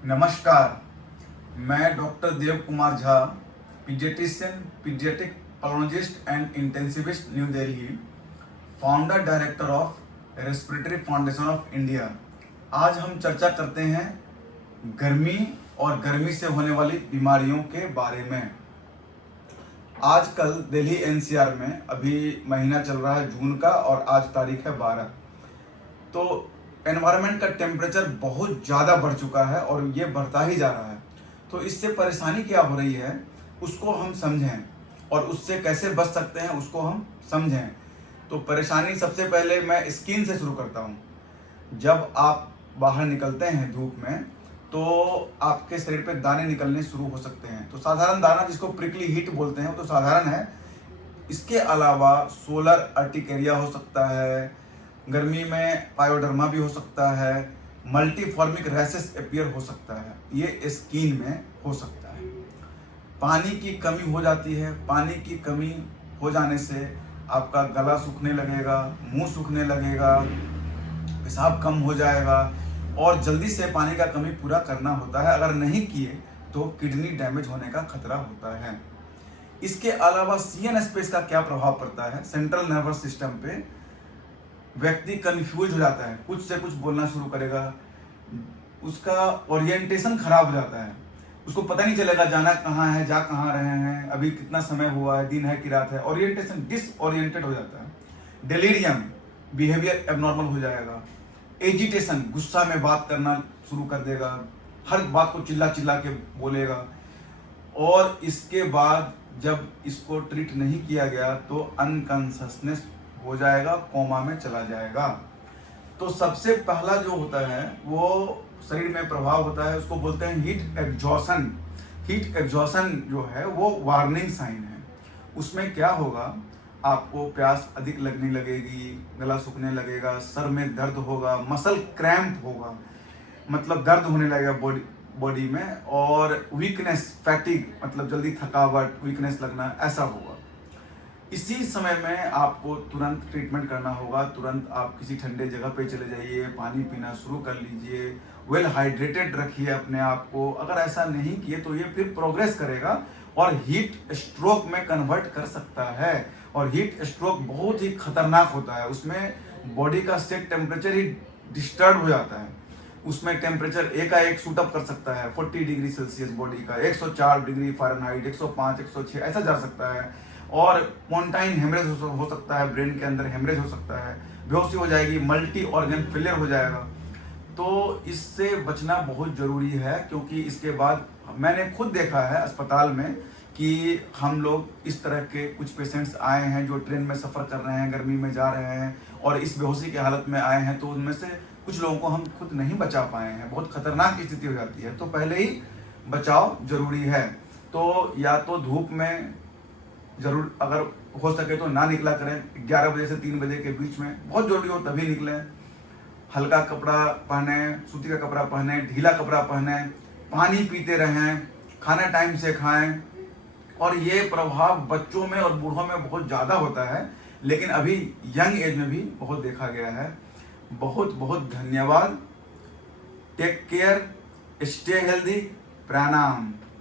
नमस्कार, मैं doctor Dev Kumar Jha, paediatrician, paediatric pathologist and intensivist, New Delhi, founder director of Respiratory Foundation of India. आज हम चर्चा करते हैं गर्मी और गर्मी से होने वाली बीमारियों के बारे में। आजकल दिल्ली एनसीआर में अभी महीना चल रहा है जून का और आज तारीख है 12। तो एनवायरनमेंट का टेम्परेचर बहुत ज़्यादा बढ़ चुका है और ये बढ़ता ही जा रहा है। तो इससे परेशानी क्या हो रही है उसको हम समझें और उससे कैसे बच सकते हैं उसको हम समझें। तो परेशानी सबसे पहले मैं स्किन से शुरू करता हूँ। जब आप बाहर निकलते हैं धूप में तो आपके शरीर पे दाने निकलने शुरू हो सकते हैं। तो साधारण दाना जिसको प्रिकली हीट बोलते हैं वो तो साधारण है। इसके अलावा सोलर अर्टिकेरिया हो सकता है, गर्मी में पायोडर्मा भी हो सकता है, मल्टीफॉर्मिक रैशेस अपीयर हो सकता है, ये स्किन में हो सकता है। पानी की कमी हो जाती है। पानी की कमी हो जाने से आपका गला सूखने लगेगा, मुंह सूखने लगेगा, पेशाब कम हो जाएगा और जल्दी से पानी का कमी पूरा करना होता है। अगर नहीं किए तो किडनी डैमेज होने का खतरा होता है। इसके अलावा सीएन स्पेस का क्या प्रभाव पड़ता है सेंट्रल नर्वस सिस्टम पे? व्यक्ति कंफ्यूज हो जाता है, कुछ से कुछ बोलना शुरू करेगा, उसका ओरिएंटेशन खराब हो जाता है, उसको पता नहीं चलेगा जाना कहाँ है, जा कहाँ रहे हैं, अभी कितना समय हुआ है, दिन है कि रात है। ओरिएंटेशन डिसओरिएंटेड हो जाता है। डिलीरियम, बिहेवियर एबनॉर्मल हो जाएगा। एजिटेशन, गुस्सा में बात करना शुरू कर देगा, हर बात को चिल्ला चिल्ला के बोलेगा। और इसके बाद जब इसको ट्रीट नहीं किया गया तो अनकॉन्शसनेस हो जाएगा, कोमा में चला जाएगा। तो सबसे पहला जो होता है वो शरीर में प्रभाव होता है, उसको बोलते हैं हीट एग्जॉशन। हीट एग्जॉशन जो है वो वार्निंग साइन है। उसमें क्या होगा, आपको प्यास अधिक लगने लगेगी, गला सूखने लगेगा, सर में दर्द होगा, मसल क्रैम्प होगा, मतलब दर्द होने लगेगा बॉडी में, और वीकनेस, फैटिग मतलब जल्दी थकावट, वीकनेस लगना, ऐसा होगा। इसी समय में आपको तुरंत ट्रीटमेंट करना होगा। तुरंत आप किसी ठंडे जगह पे चले जाइए, पानी पीना शुरू कर लीजिए, वेल हाइड्रेटेड रखिए अपने आप को। अगर ऐसा नहीं किए तो ये फिर प्रोग्रेस करेगा और हीट स्ट्रोक में कन्वर्ट कर सकता है। और हीट स्ट्रोक बहुत ही खतरनाक होता है। उसमें बॉडी का सेट टेम्परेचर ही डिस्टर्ब हो जाता है। उसमें टेम्परेचर एकाएक शूटअप कर सकता है 40 डिग्री सेल्सियस बॉडी का, 104 डिग्री फ़ारेनहाइट, 105, 106 ऐसा जा सकता है। और पोंटाइन हेमरेज हो सकता है, ब्रेन के अंदर हेमरेज हो सकता है, बेहोशी हो जाएगी, मल्टी ऑर्गन फेलियर हो जाएगा। तो इससे बचना बहुत ज़रूरी है, क्योंकि इसके बाद मैंने खुद देखा है अस्पताल में कि हम लोग इस तरह के कुछ पेशेंट्स आए हैं जो ट्रेन में सफ़र कर रहे हैं, गर्मी में जा रहे हैं और इस बेहोशी की हालत में आए हैं। तो उनमें से कुछ लोगों को हम खुद नहीं बचा पाए हैं। बहुत खतरनाक स्थिति हो जाती है। तो पहले ही बचाव जरूरी है। तो या तो धूप में जरूर, अगर हो सके तो ना निकला करें। 11 बजे से 3 बजे के बीच में बहुत जरूरी हो तभी निकलें। हल्का कपड़ा पहने, सूती का कपड़ा पहने, ढीला कपड़ा पहने, पानी पीते रहें, खाना टाइम से खाएं। और ये प्रभाव बच्चों में और बूढ़ों में बहुत ज़्यादा होता है, लेकिन अभी यंग एज में भी बहुत देखा गया है। बहुत बहुत धन्यवाद। टेक केयर, स्टे हेल्दी, प्रणाम।